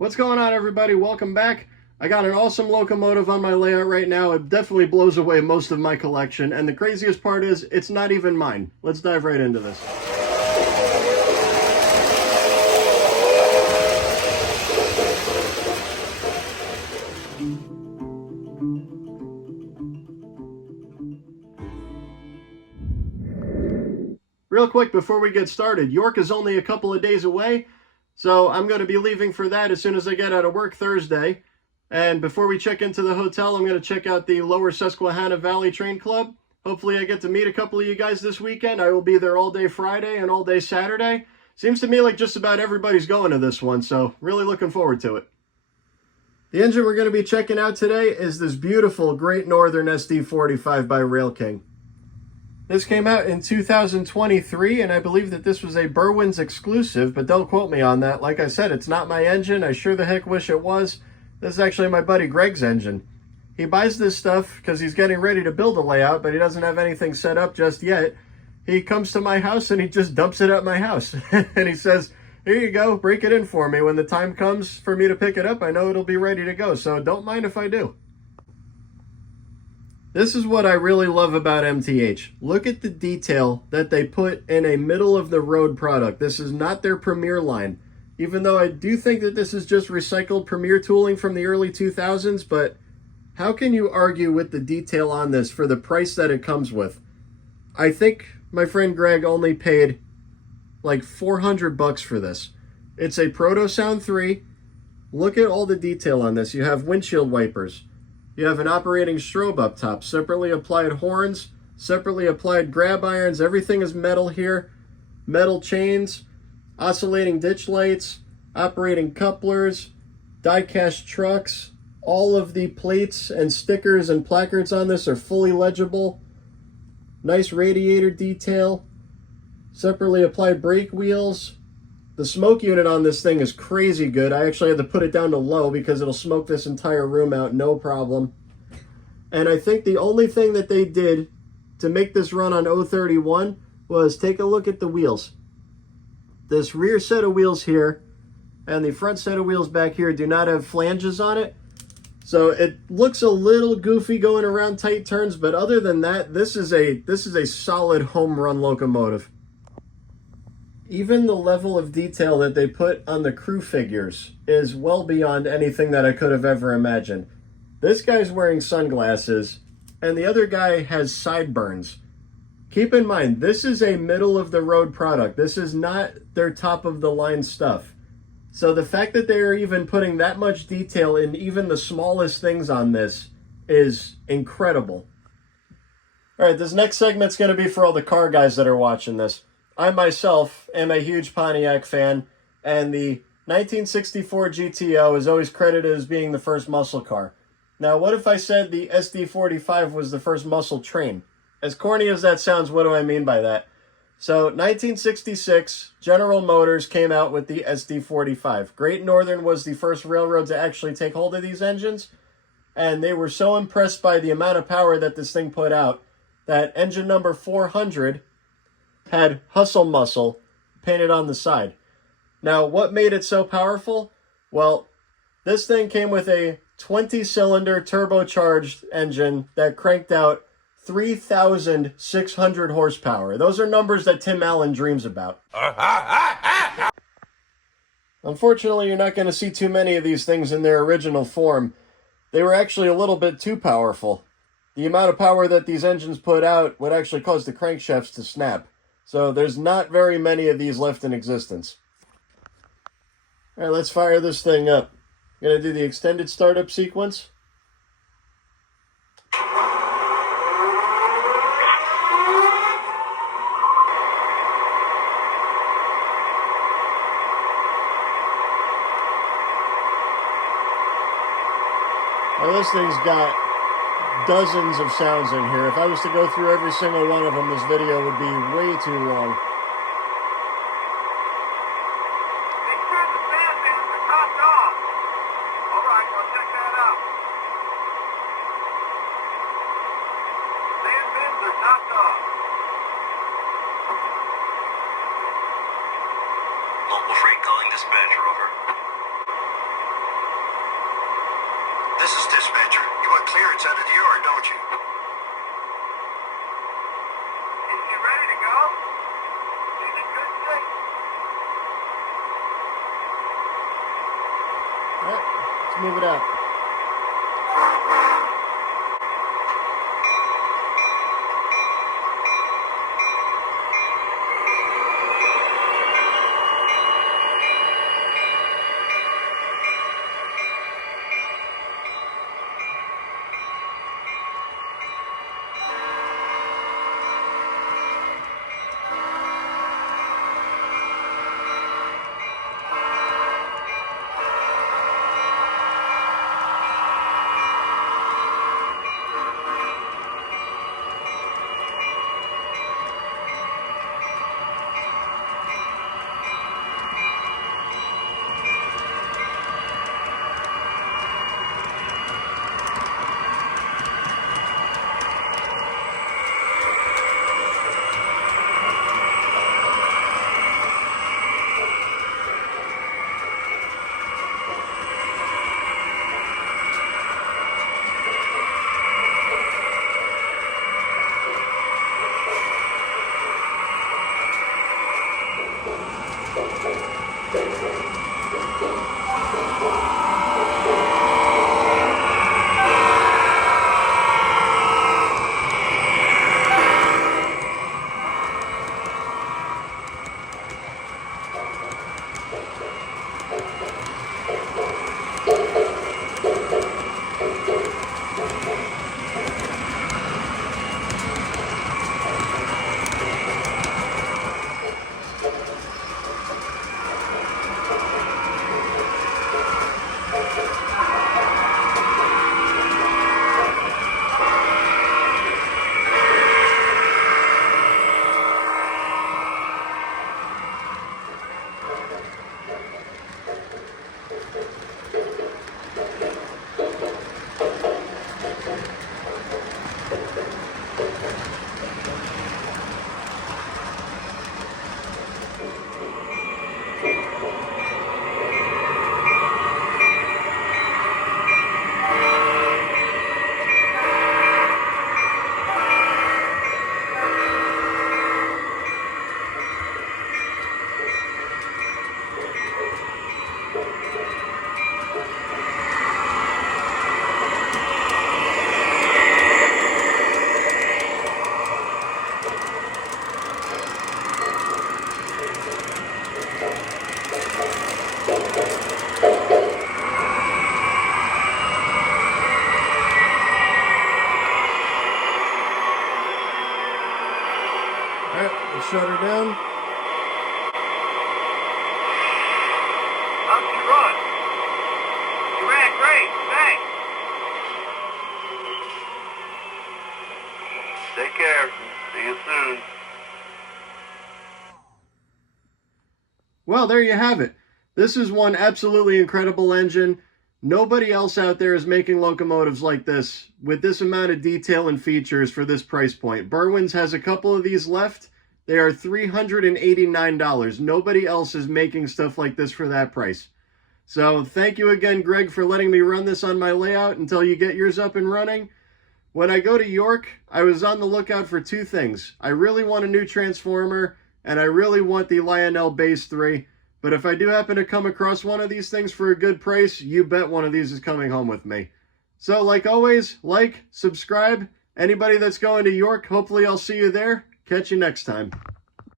What's going on, everybody? Welcome back. I got an awesome locomotive on my layout right now. It definitely blows away most of my collection, and the craziest part is it's not even mine. Let's dive right into this. Real quick before we get started, York is only a couple of days away, so I'm going to be leaving for that as soon as I get out of work Thursday. And before we check into the hotel, I'm going to check out the Lower Susquehanna Valley Train Club. Hopefully I get to meet a couple of you guys this weekend. I will be there all day Friday and all day Saturday. Seems to me like just about everybody's going to this one, so really looking forward to it. The engine we're going to be checking out today is this beautiful Great Northern SD-45 by Railking. This came out in 2023, and I believe that this was a Berwyn's exclusive, but don't quote me on that. Like I said, it's not my engine. I sure the heck wish it was. This is actually my buddy Greg's engine. He buys this stuff because he's getting ready to build a layout, but he doesn't have anything set up just yet. He comes to my house and he just dumps it at my house. And he says, here you go, break it in for me. When the time comes for me to pick it up, I know it'll be ready to go, so don't mind if I do. This is what I really love about MTH. Look at the detail that they put in a middle-of-the-road product. This is not their Premier line. Even though I do think that this is just recycled Premier tooling from the early 2000s, but how can you argue with the detail on this for the price that it comes with? I think my friend Greg only paid like $400 for this. It's a Proto Sound 3. Look at all the detail on this. You have windshield wipers. You have an operating strobe up top, separately applied horns, separately applied grab irons. Everything is metal here. Metal chains, oscillating ditch lights, operating couplers, die-cast trucks. All of the plates and stickers and placards on this are fully legible. Nice radiator detail. Separately applied brake wheels. The smoke unit on this thing is crazy good. I actually had to put it down to low because it'll smoke this entire room out, no problem. And I think the only thing that they did to make this run on 031 was take a look at the wheels. This rear set of wheels here and the front set of wheels back here do not have flanges on it. So it looks a little goofy going around tight turns, but other than that, this is a solid home run locomotive. Even the level of detail that they put on the crew figures is well beyond anything that I could have ever imagined. This guy's wearing sunglasses, and the other guy has sideburns. Keep in mind, this is a middle-of-the-road product. This is not their top-of-the-line stuff. So the fact that they are even putting that much detail in even the smallest things on this is incredible. All right, this next segment's going to be for all the car guys that are watching this. I myself am a huge Pontiac fan, and the 1964 GTO is always credited as being the first muscle car. Now, what if I said the SD-45 was the first muscle train? As corny as that sounds, what do I mean by that? So, 1966, General Motors came out with the SD-45. Great Northern was the first railroad to actually take hold of these engines, and they were so impressed by the amount of power that this thing put out that engine number 400 had Hustle Muscle painted on the side. Now, what made it so powerful? Well, this thing came with a 20-cylinder turbocharged engine that cranked out 3,600 horsepower. Those are numbers that Tim Allen dreams about. Unfortunately, you're not going to see too many of these things in their original form. They were actually a little bit too powerful. The amount of power that these engines put out would actually cause the crankshafts to snap. So there's not very many of these left in existence. All right, let's fire this thing up. Gonna do the extended startup sequence. Now this thing's got dozens of sounds in here. If I was to go through every single one of them, this video would be way too long. Local freight calling dispatcher, over. a clearance out of the yard, don't you? Is you ready to go? She's in good shape. All right, let's move it out. Shut her down. How'd you run? You ran great, thanks. Take care. See you soon. Well, there you have it. This is one absolutely incredible engine. Nobody else out there is making locomotives like this with this amount of detail and features for this price point. Berwyn's has a couple of these left. They are $389. Nobody else is making stuff like this for that price. So thank you again, Greg, for letting me run this on my layout until you get yours up and running. When I go to York, I was on the lookout for two things. I really want a new transformer, and I really want the Lionel Base 3. But if I do happen to come across one of these things for a good price, you bet one of these is coming home with me. So like always, like, subscribe. Anybody that's going to York, hopefully I'll see you there. Catch you next time.